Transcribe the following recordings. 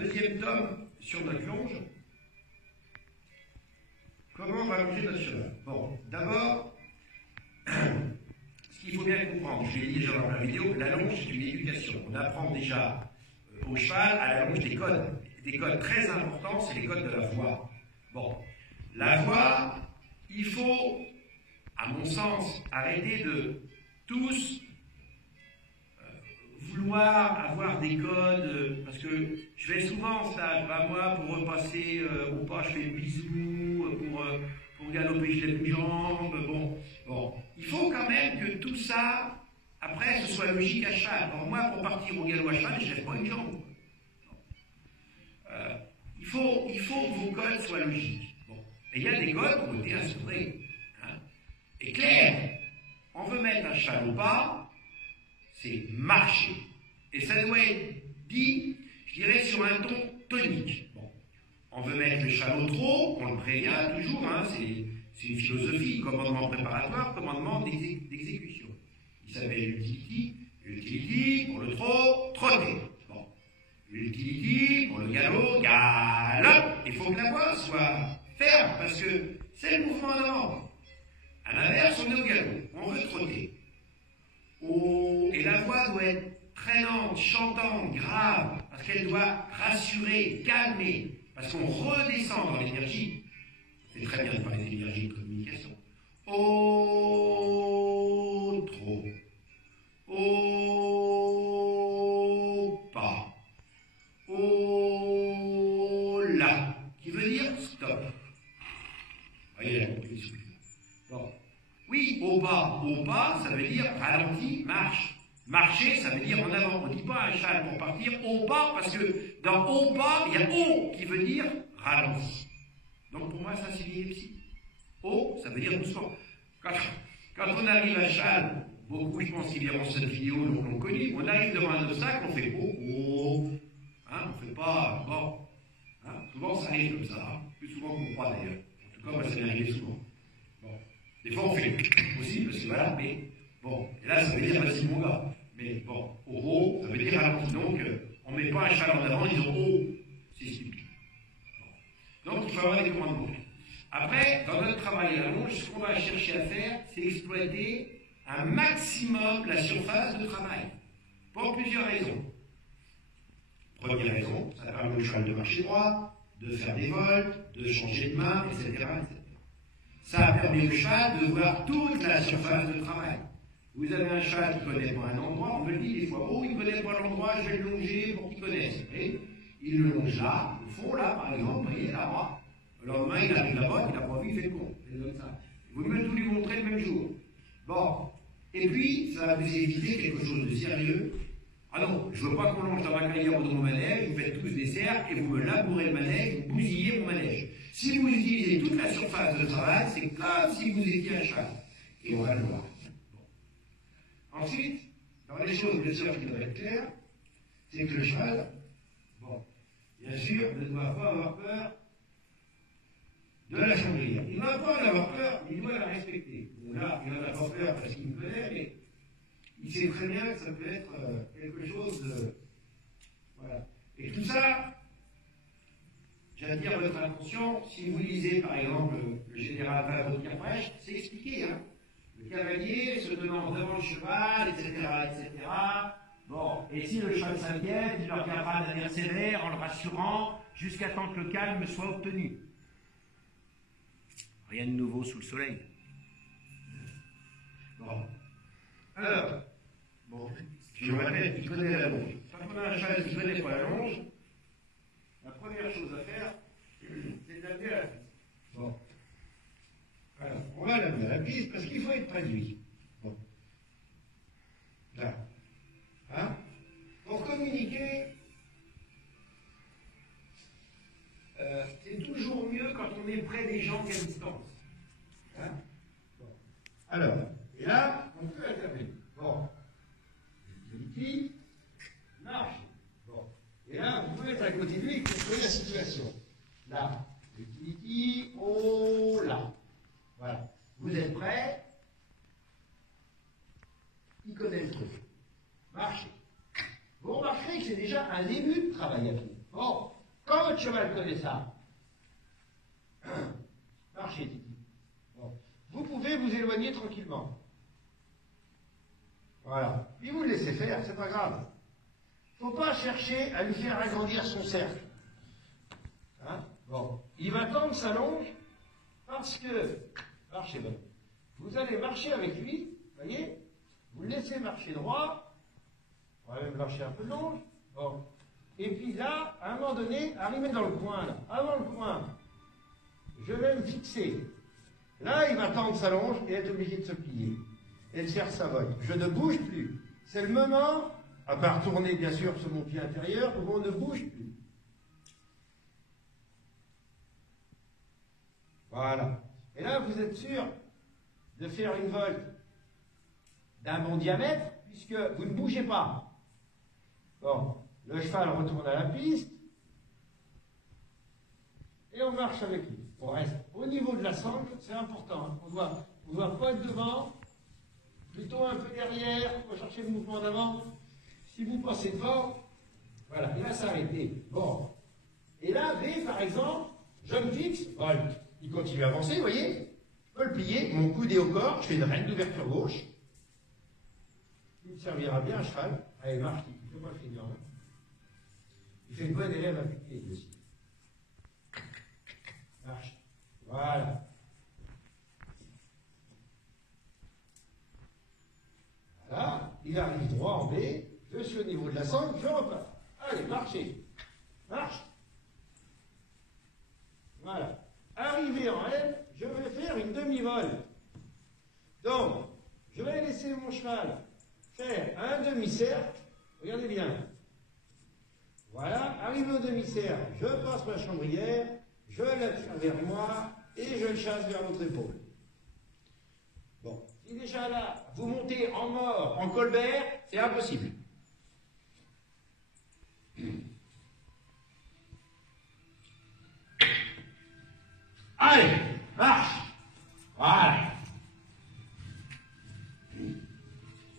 deuxième tome sur notre longe. Comment rallonger notre cheval? Bon, d'abord, ce qu'il faut bien comprendre, je l'ai dit déjà dans la vidéo, la longe c'est une éducation. On apprend déjà au cheval à la longe des codes. Des codes très importants, c'est les codes de la voix. Bon, la voix, il faut, à mon sens, arrêter de tous vouloir avoir des codes, parce que je vais souvent en stage, bah moi pour repasser au pas je fais le bisou, pour galoper je lève une jambe, bon, il faut quand même que tout ça, après ce soit logique à cheval. Alors moi pour partir au galop à cheval, je lève pas une jambe. Il faut que vos codes soient logiques. Bon. Et il y a des codes qui ont été instaurés. Hein. Et clair, on veut mettre un cheval au pas, c'est marcher. Et ça doit être dit, je dirais, sur un ton tonique. Bon. On veut mettre le cheval au trot, on le prévient toujours, hein, c'est une philosophie, commandement préparatoire, commandement d'exécution. Il s'appelle utility, pour le trot, trotter. Bon. Utility, pour le galop, galope. Il faut que la voix soit ferme, parce que c'est le mouvement en avant. À l'inverse, on est au galop, on veut trotter. Et la voix doit être traînante, chantante, grave, parce qu'elle doit rassurer, calmer, parce qu'on redescend dans l'énergie. C'est très bien de parler d'énergie de communication. Au trot, au pas, au là, qui veut dire stop. Voyez la compris. Bon. Oui, au pas, ça veut dire ralenti, marche. Marcher, ça veut dire en avant. On ne dit pas à un cheval pour partir au pas, parce que dans au pas, il y a au qui veut dire ralenti. Donc pour moi, ça c'est l'épilepsie. Au, ça veut dire doucement. Quand on arrive à cheval, beaucoup, je pense qu'ils verront cette vidéo, donc l'ont connu, on arrive devant un obstacle, on fait oh. Hein, on ne fait pas, bon. Hein, souvent ça arrive comme ça, hein, plus souvent qu'on croit d'ailleurs. En tout cas, moi ça m'est arrivé souvent. Bon. Des fois on fait aussi, parce que voilà, mais bon. Et là, ça veut dire vas-y mon gars. Mais bon, au, ça veut dire ralenti. Donc, on ne met pas un cheval en avant en disant oh, c'est stupide. Bon. Donc, il faut avoir des commandements. Après, dans notre travail à la longe, ce qu'on va chercher à faire, c'est exploiter un maximum la surface de travail. Pour plusieurs raisons. Première raison, ça permet au cheval de marcher droit, de faire des volts, de changer de main, etc. etc. Ça permet au cheval de voir toute la surface de travail. Vous avez un cheval qui ne connaît pas un endroit, on me le dit des fois, oh, il ne connaît pas l'endroit, je vais le longer pour qu'il connaisse. Et il le longe là, au fond, là, par exemple, vous voyez, là-bas. Le lendemain, il arrive là-bas, il n'a pas vu, il fait le con. Vous pouvez tout lui montrer le même jour. Bon. Et puis, ça va vous éviter quelque chose de sérieux. Ah non, je ne veux pas qu'on longe dans ma carrière ou dans mon manège, vous faites tous des cercles et vous me labourez le manège, vous bousillez mon manège. Si vous utilisez toute la surface de travail, c'est comme si vous étiez un cheval. Et on va le voir. Ensuite, dans les choses bien sûr qui doivent être claires, c'est que le cheval, bon, bien sûr, ne doit pas avoir peur de la chambrière. Il ne doit pas en avoir peur, mais il doit la respecter. Bon, là, il n'en a pas peur parce qu'il me connaît, mais il sait très bien que ça peut être quelque chose de... Voilà. Et tout ça, j'attire votre attention, si vous lisez par exemple le général Favreau de Caprèche, c'est expliqué, hein. Le cavalier se tenant devant le cheval, etc., etc. Bon, et si le cheval s'inquiète, il leur regardera d'un air sévère en le rassurant jusqu'à temps que le calme soit obtenu. Rien de nouveau sous le soleil. Bon. Alors, bon, je me répète, il connaît la longe. Quand on a un cheval qui ne connaît pas la longe, la première chose à faire, c'est d'amener à la piste. Bon. Alors, on va l'amener à la piste parce qu'il faut être près de lui. Bon. Là. Hein? Pour communiquer, c'est toujours mieux quand on est près des gens qu'à distance. Hein? Bon. Alors, et là, on peut intervenir. Bon. Utility, marche. Bon. Et là, vous pouvez être à côté de lui et contrôler la situation. Là. Utility, oh là. Voilà. Vous êtes prêts? Il connaît le truc. Marchez. Bon, marchez, c'est déjà un début de travail à tout. Bon, quand votre cheval connaît ça, marchez, Titi. Bon. Vous pouvez vous éloigner tranquillement. Voilà. Puis vous le laissez faire, c'est pas grave. Il ne faut pas chercher à lui faire agrandir son cercle. Hein? Bon. Il va tendre sa longe parce que, marchez bien. Vous allez marcher avec lui, voyez, vous le laissez marcher droit, on va même marcher un peu de longe. Bon. Et puis là, à un moment donné, arrivé dans le coin, là, avant le coin, je vais me fixer. Là, il va tendre sa longe et être obligé de se plier. Et de faire sa botte. Je ne bouge plus. C'est le moment, à part tourner bien sûr sur mon pied intérieur, où on ne bouge plus. Voilà. Et là, vous êtes sûr de faire une volte d'un bon diamètre, puisque vous ne bougez pas. Bon, le cheval retourne à la piste, et on marche avec lui. On reste au niveau de la sangle, c'est important. Hein. On doit pas être devant, plutôt un peu derrière, on va chercher le mouvement d'avant. Si vous passez devant, voilà, il va s'arrêter. Bon. Et là, B, par exemple, je me fixe, volte. Il continue à avancer, vous voyez? Je peux le plier, mon coude est au corps, je fais une reine d'ouverture gauche. Il me servira bien un cheval. Allez, marche, il ne fait pas le feignant. Hein. Il fait une bonne élève à piquer aussi. Marche. Voilà. Voilà. Il arrive droit en B. Je suis au niveau de la sangle, je repars. Allez, marchez. Marche. Voilà. Arrivé en L, je vais faire une demi-volte. Donc, je vais laisser mon cheval faire un demi-cercle. Regardez bien. Voilà. Arrivé au demi-cercle, je passe ma chambrière, je l'attire vers moi et je le chasse vers l'autre épaule. Bon. Si déjà là, vous montez en mort, en colbert, c'est impossible. Allez, marche. Voilà.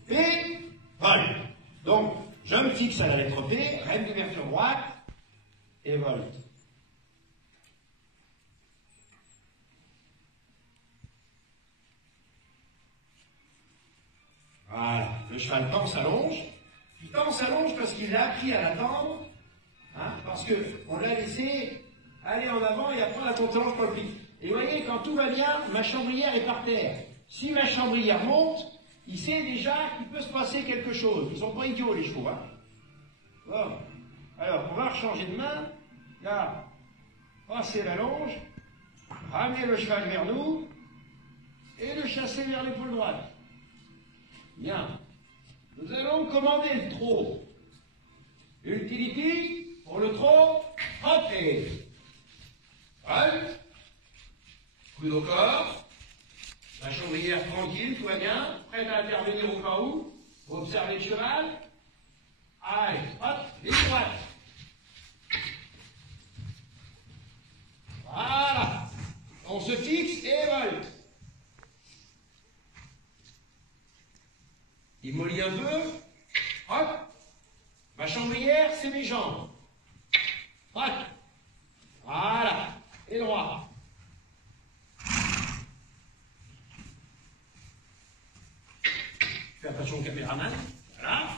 P, volte. Donc, je me fixe à la lettre P, reine d'ouverture droite, et volte. Voilà. Le cheval tend sa longe. Il tend sa longe parce qu'il a appris à l'attendre, hein, parce qu'on l'a laissé aller en avant et après la contre-longe pour le pli. Et vous voyez, quand tout va bien, ma chambrière est par terre. Si ma chambrière monte, il sait déjà qu'il peut se passer quelque chose. Ils sont pas idiots, les chevaux. Hein. Bon. Alors, on va rechanger de main. Là, passer la longe, ramener le cheval vers nous et le chasser vers l'épaule droite. Bien. Nous allons commander le trot. Utility, pour le trot, montez. Halt. Coude au corps. La chambrière tranquille, tout va bien. Prête à intervenir au cas où. Vous observez le cheval. Allez, hop, ligne droite. Voilà. On se fixe et volte. Il mollit un peu. Hop. Ma chambrière, c'est mes jambes. Hop. Voilà. Et droit. Fais attention au caméraman. Voilà.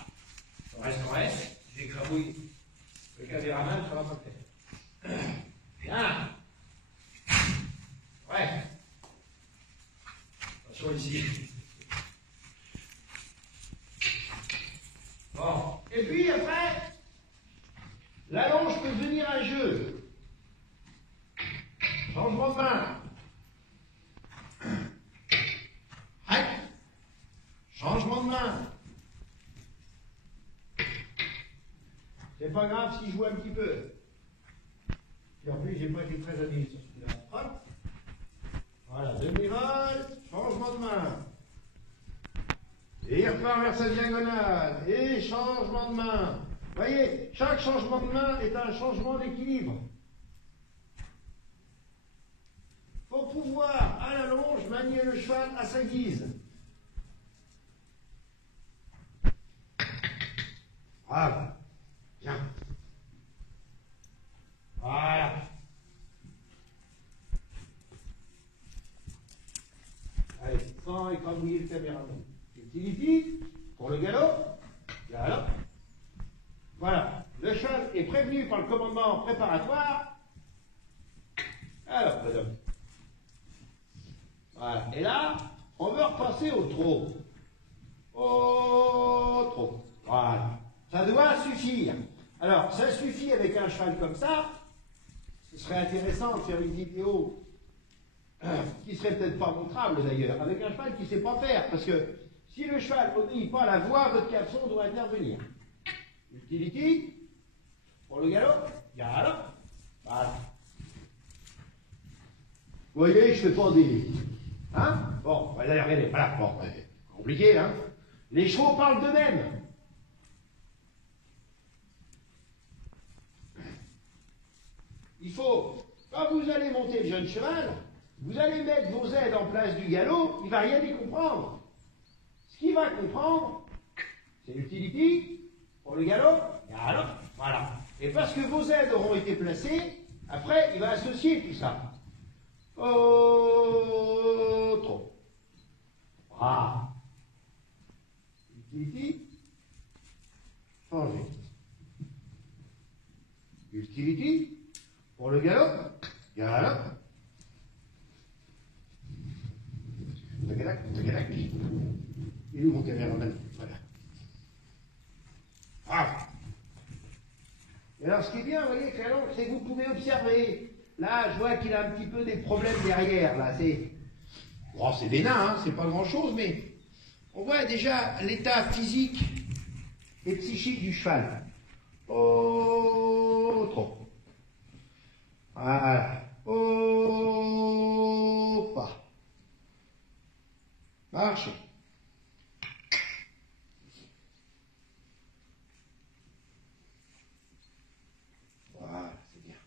On reste. J'écrabouille le caméraman, ça va pas faire. Bien. Ouais. Attention ici. Bon. Et puis après, la longe peut devenir un jeu. Changement de main. Changement de main. C'est pas grave si je joue un petit peu. Et en plus, j'ai pas été très habile sur celui-là. Hop. Voilà, demi-volte, changement de main. Et il repart vers sa diagonale. Et changement de main. Vous voyez, chaque changement de main est un changement d'équilibre. Pour pouvoir, à la longe, manier le cheval à sa guise. Voilà. Bien. pas mouiller le caméraman. Utility, pour le galop, galop. Voilà, le cheval est prévenu par le commandement préparatoire. Alors, madame. Voilà, et là, on veut repasser au trot. Au trot. Voilà, ça doit suffire. Alors, ça suffit avec un cheval comme ça. Ce serait intéressant de faire une vidéo qui serait peut-être pas montrable d'ailleurs, avec un cheval qui ne sait pas faire, parce que si le cheval n'obéit pas à la voix, votre caleçon doit intervenir. Utility, pour le galop, galop, voilà. Vous voyez, je ne fais pas des... Hein? Bon, regardez, voilà, bon, compliqué, hein? Les chevaux parlent d'eux-mêmes. Il faut, quand vous allez monter le jeune cheval, vous allez mettre vos aides en place du galop, il ne va rien y comprendre. Ce qu'il va comprendre, c'est l'utility, pour le galop, galop, voilà. Et parce que vos aides auront été placées, après, il va associer tout ça. Oh, trop. Voilà. Utility, changer. Utility, pour le galop, galop. Tagalac, tagalac. Il est où mon caméraman? Voilà. Ah. Et alors, ce qui est bien, vous voyez, c'est que vous pouvez observer. Là, je vois qu'il a un petit peu des problèmes derrière. Là, c'est bon, c'est bénin, hein, c'est pas grand-chose, mais on voit déjà l'état physique et psychique du cheval. Oh, trop. Voilà. Oh, pas. Marche. Voilà, c'est bien.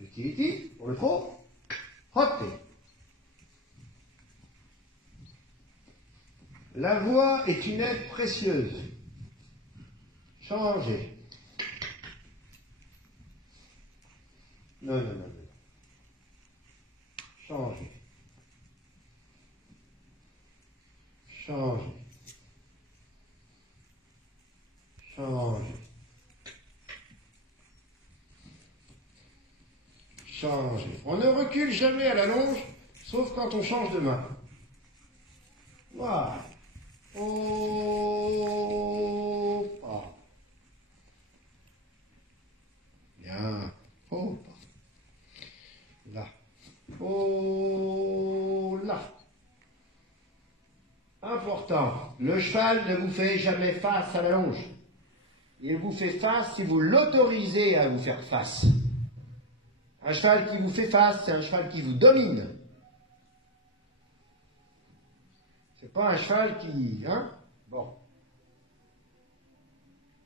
Utility, pour le faux. Hotte. La voix est une aide précieuse. Changer. Non, non, non, non. Changer. Changer. Changer. Changer. On ne recule jamais à la longe, sauf quand on change de main. Voilà. Oh, pas. Bien. Oh, pas. Là. Oh, là. Important, le cheval ne vous fait jamais face à la longe. Il vous fait face si vous l'autorisez à vous faire face. Un cheval qui vous fait face, c'est un cheval qui vous domine. C'est pas un cheval qui... Hein? Bon.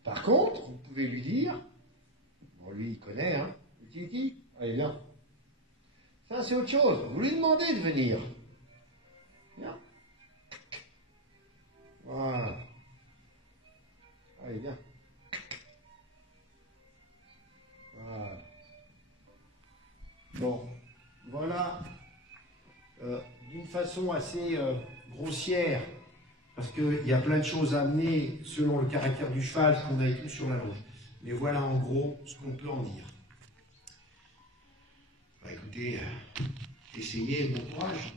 Par contre, vous pouvez lui dire... Bon, lui, il connaît, hein? Utility, allez, viens. Ça, c'est autre chose. Vous lui demandez de venir. Viens. Voilà. Allez, viens. Voilà. Bon, voilà, d'une façon assez grossière, parce qu'il y a plein de choses à amener selon le caractère du cheval, ce qu'on a écrit sur la longe. Mais voilà en gros ce qu'on peut en dire. Bah, écoutez, essayez, bon courage.